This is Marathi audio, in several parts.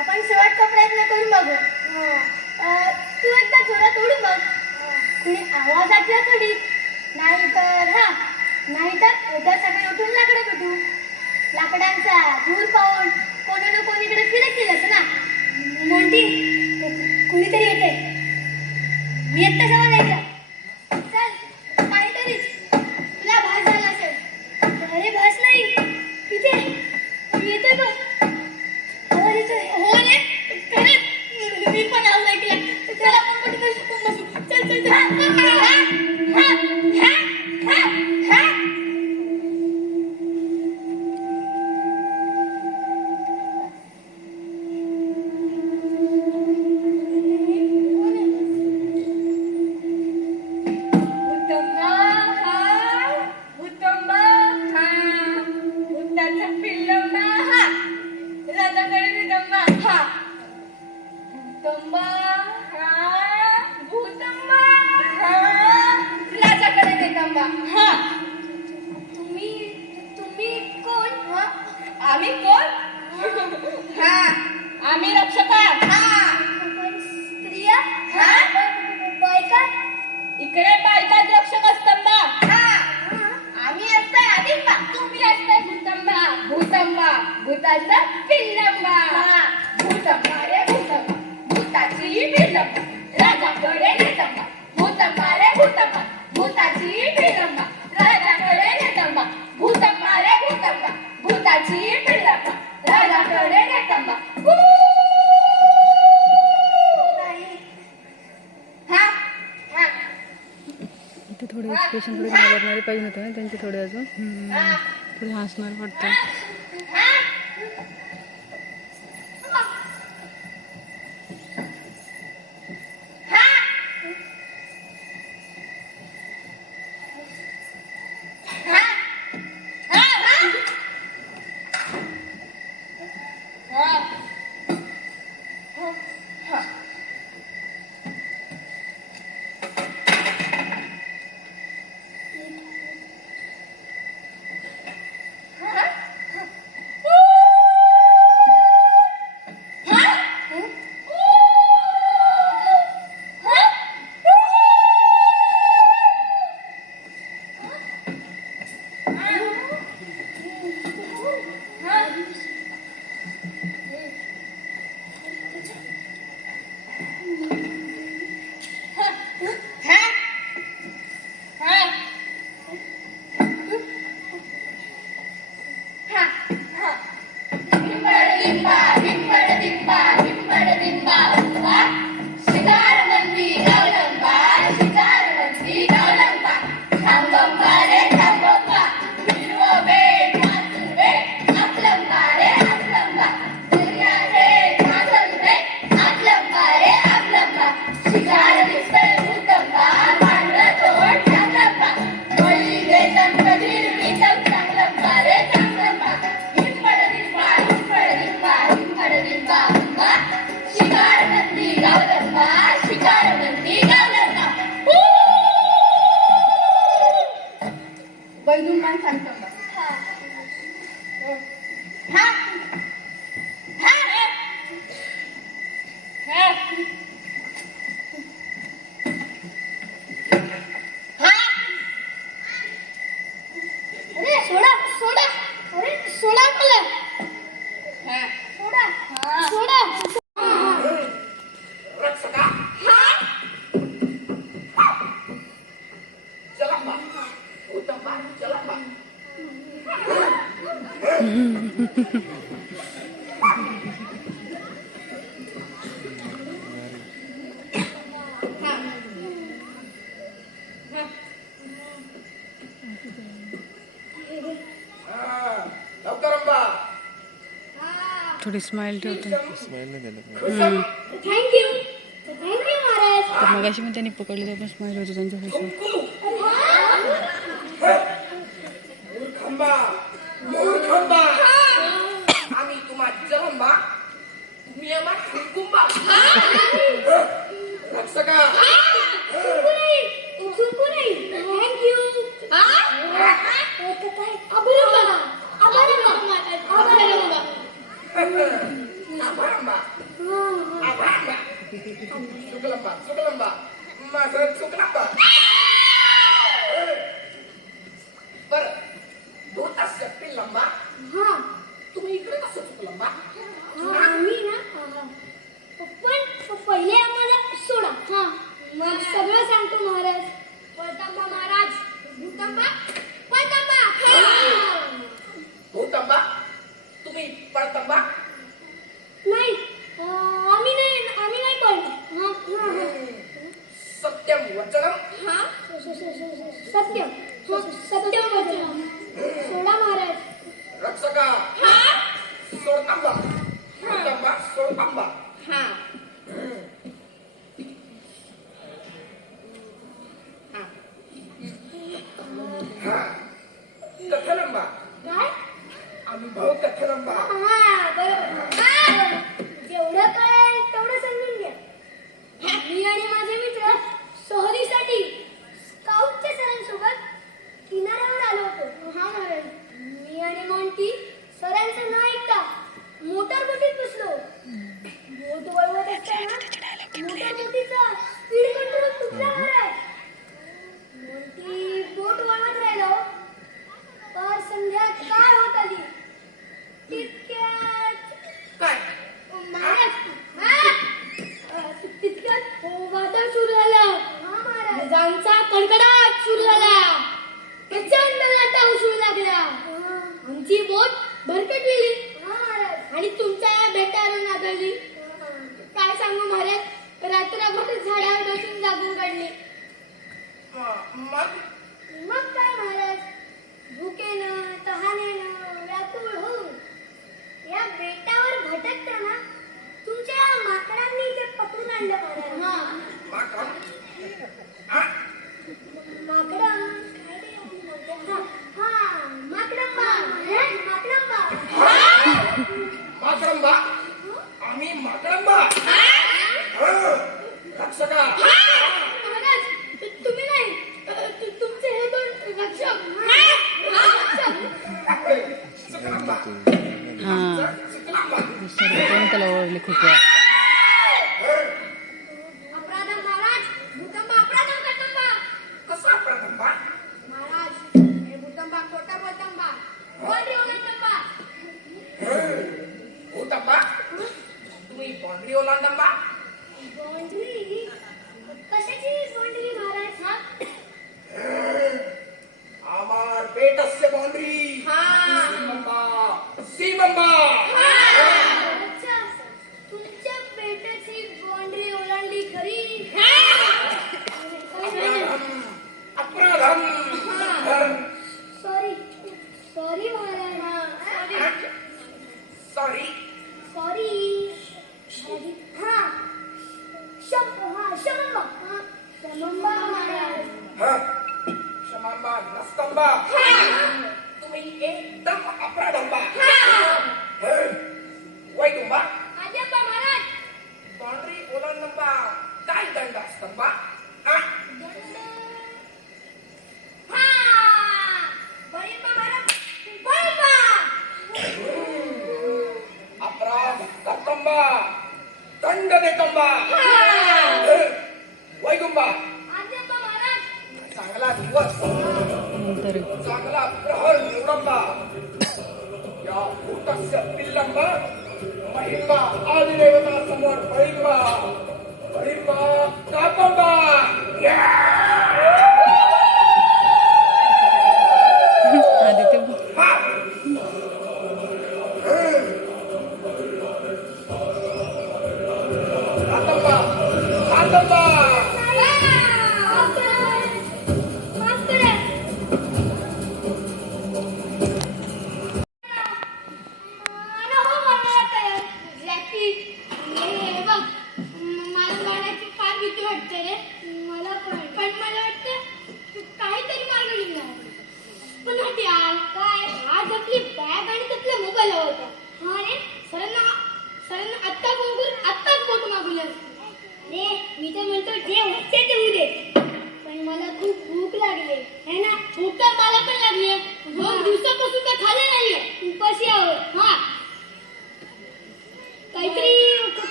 आपण शेवटचा प्रयत्न करून बघू. हो. तू एकदा जोरात उडी बघ. हो. कुणी आवाज ऐकला कधी नाही तर हा नाही तर उद्या सकाळी उठून लाकडं भेटू लाकडांचा धूर पाहून कोणी ना कोणीकडे फिरत केलंस ना? म्हणती कुणीतरी येते. मी येत जवळ यायचं تتحكم معاك त्याची पिल्लापा राजाकडे नेटंबा थोडे एक्सप्रेशन थोडे घाबरणारे पाहिजे होते ना त्यांचे थोडे अजून. थोडे हसणार वाटतं. थोडी स्माइल ठेवतो. थँक्यू तर मगाशी पण त्यांनी पकडले ते पण स्माइल होती त्यांच्या फेसवर मूर्खंबा मूर्खंबा आम्ही तुम्हा जलंबा तुम्ही आम्हा कुंकुंबा रक्षका चुकू नाही चुकू नाही थँक्यू काय अभिनंदन अभिनंदन अभिनंदन आभारंबा आभारंबा सुकलंबा सुकलंबा माझं सुकलंबा बर दोन तास पिल्लंबा हा तुम्ही इकडे कसं चुकलंबा आम्ही ना पण पहिले आम्हाला सोडा हा मग सगळं सांगतो महाराज पळतांबा महाराज भूतांबा पळतांबा भूतंबा तुम्ही पळतंबा नाही अं, आम्ही नाही आम्ही नाही पळलो हा, हा, हा. सत्यम वचनम हा स- स- स- स- सत्यम हा, सत्यम वचनम सोडा महाराज रक्षका हा सोडतंबा भूतंबा सोडतंबा हा हा हा कथलंबा काय आम्ही भाऊ कथलंबा जेवढं कळेल तेवढं समजून घ्या. मी आणि माझे मित्र सहलीसाठी स्काउटच्या सरांसोबत किनाऱ्यावर आलो होतो. हा महाराज मी आणि मॉन्टी सरांचं न ऐकता मोटर बोटीत बसलो. बोट वळवत असताना मोटर बोटीचा स्पीड कंट्रोल तुटला महाराज मॉन्टी बोट वळवत राहिलो. तर संध्याकाळ होत आली. काय? महाराज हा! तितक्यात वादळ सुरू झालं. विजांचा कडकडाट सुरू झाला. प्रचंड लाटा उसळू लागल्या आमची बोट भरकटली आणि तुमच्या या बेटावरून आदळली काय सांगू महाराज? रात्रभर झाडावर बसून जागून काढली. मग काय महाराज? भुकेनं तहानेनं व्याकुळ होऊन या बेटावर भटकताना तुमच्या माकडांनी ते पकडून आणलं महाराज माकड? हा. माकडं? हा, हा. माकडंबा. आम्ही माकडंबा. हा. रक्षका. महाराज तु- तुम्ही नाही. तुमचे हे दोन रक्षक. हां सुकलंबा सर्व पण त्याला ओळखले खूप वेळा अपराधम महाराज அப்பா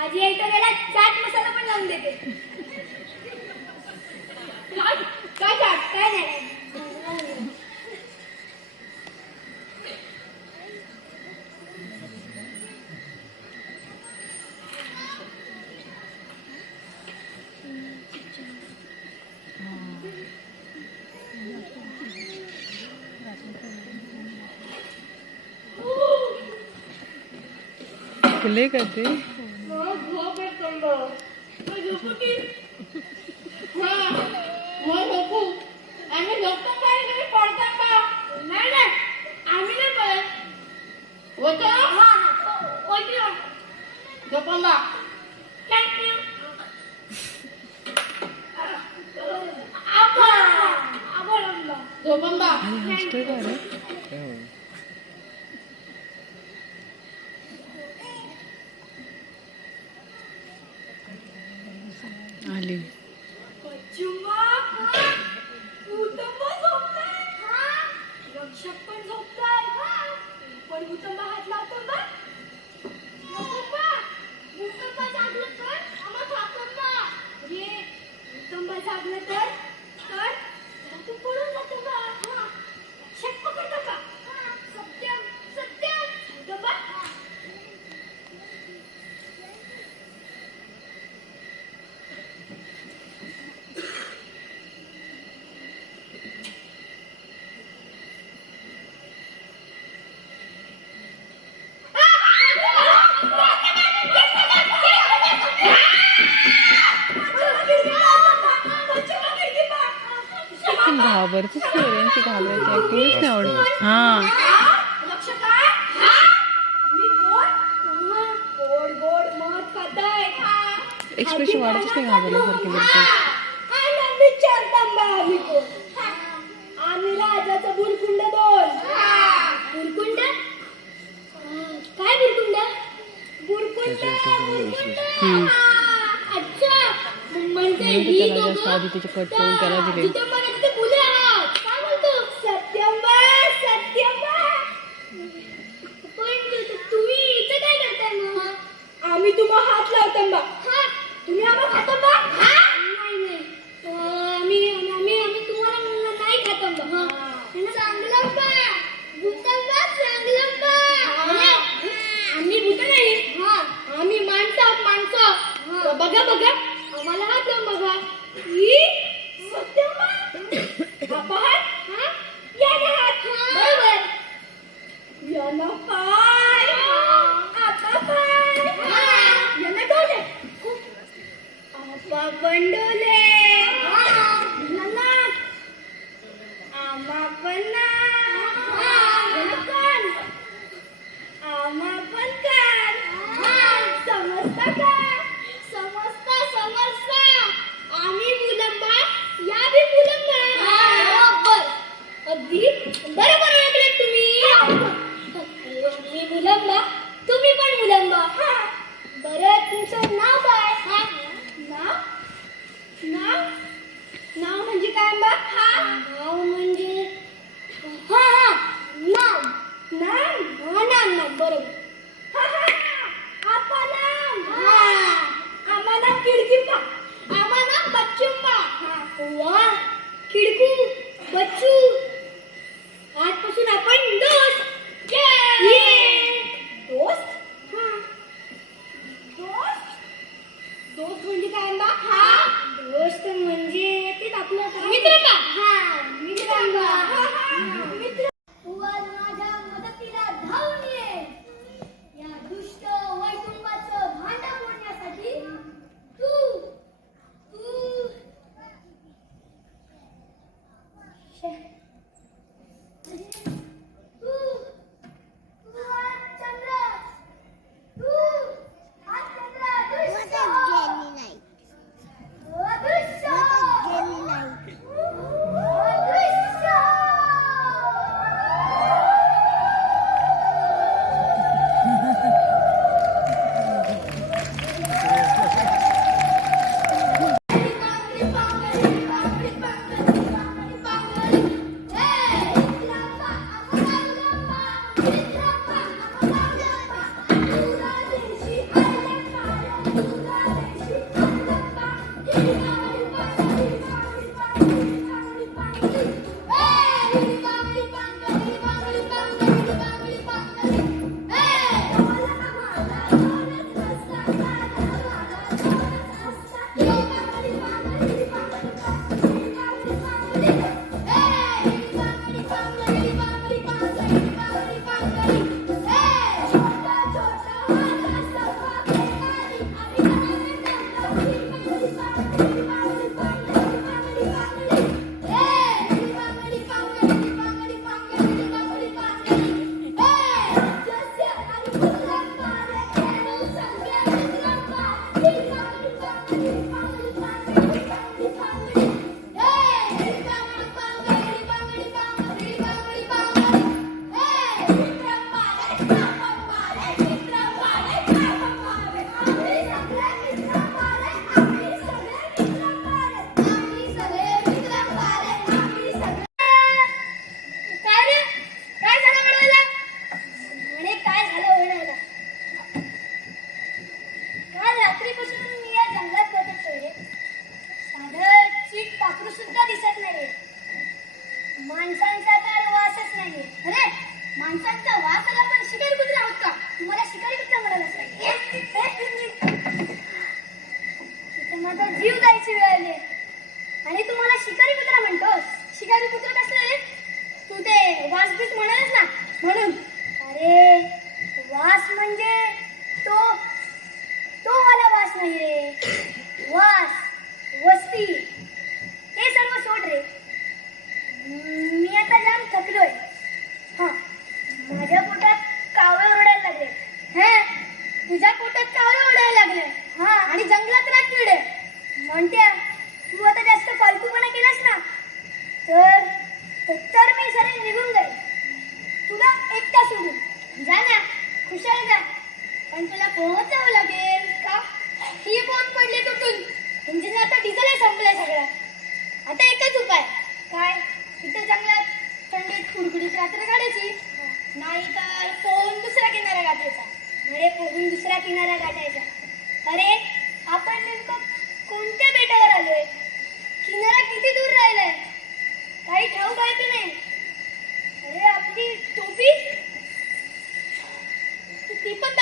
माझी आई तर चाट मसाला पण लावून देते. काय चाट? काय नाही. ले करते. Go, Mamba. Go, Mamba. वरतीच सूर्यांची घालायची ऍक्टिव्हिटीच नाही आवडत. हां. एक्सप्रेशन वाढतच नाही घाबरल्यासारखे बिलकुल. आम्ही अच्छा. म्हणजे त्याला जास्त आधी तिचे कट करून त्याला दिले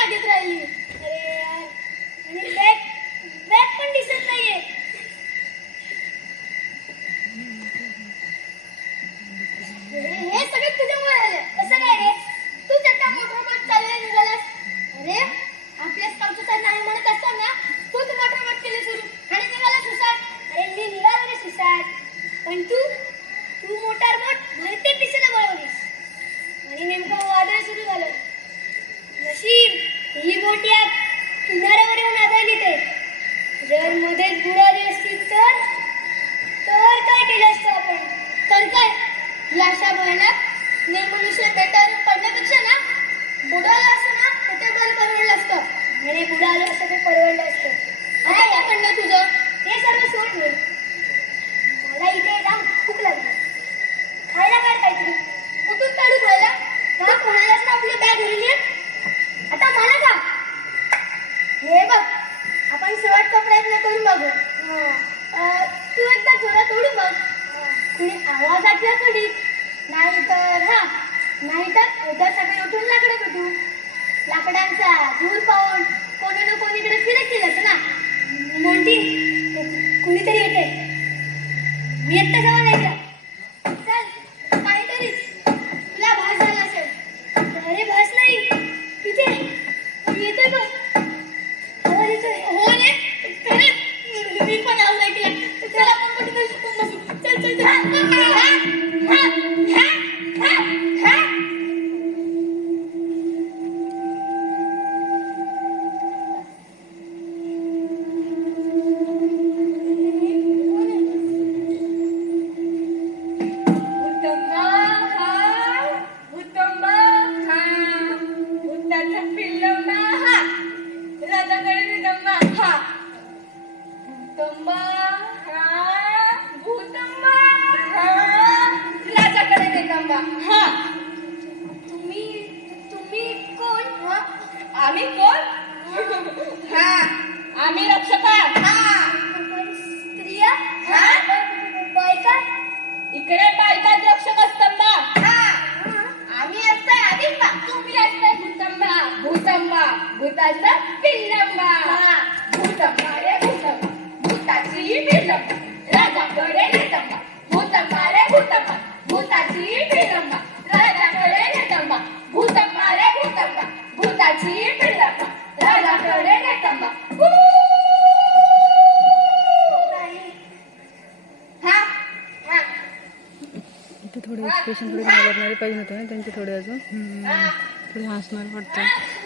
ती पण तागेत भूताचा पिल्लम्मा भूतम्मा रे भूतम्मा भूताची पिल्लम्मा राजाकडे नेतम्मा भूतम्मा रे भूतम्मा भूताची राजाकडे नेतम्मा भूतम्मा रे भूताची पिल्लम्मा राजाकडे नेतम्मा थोडे एक्सप्रेशन थोडे घाबरणारे पाहिजे होते त्यांचे थोडे अजून. थोडे हसणार वाटतं.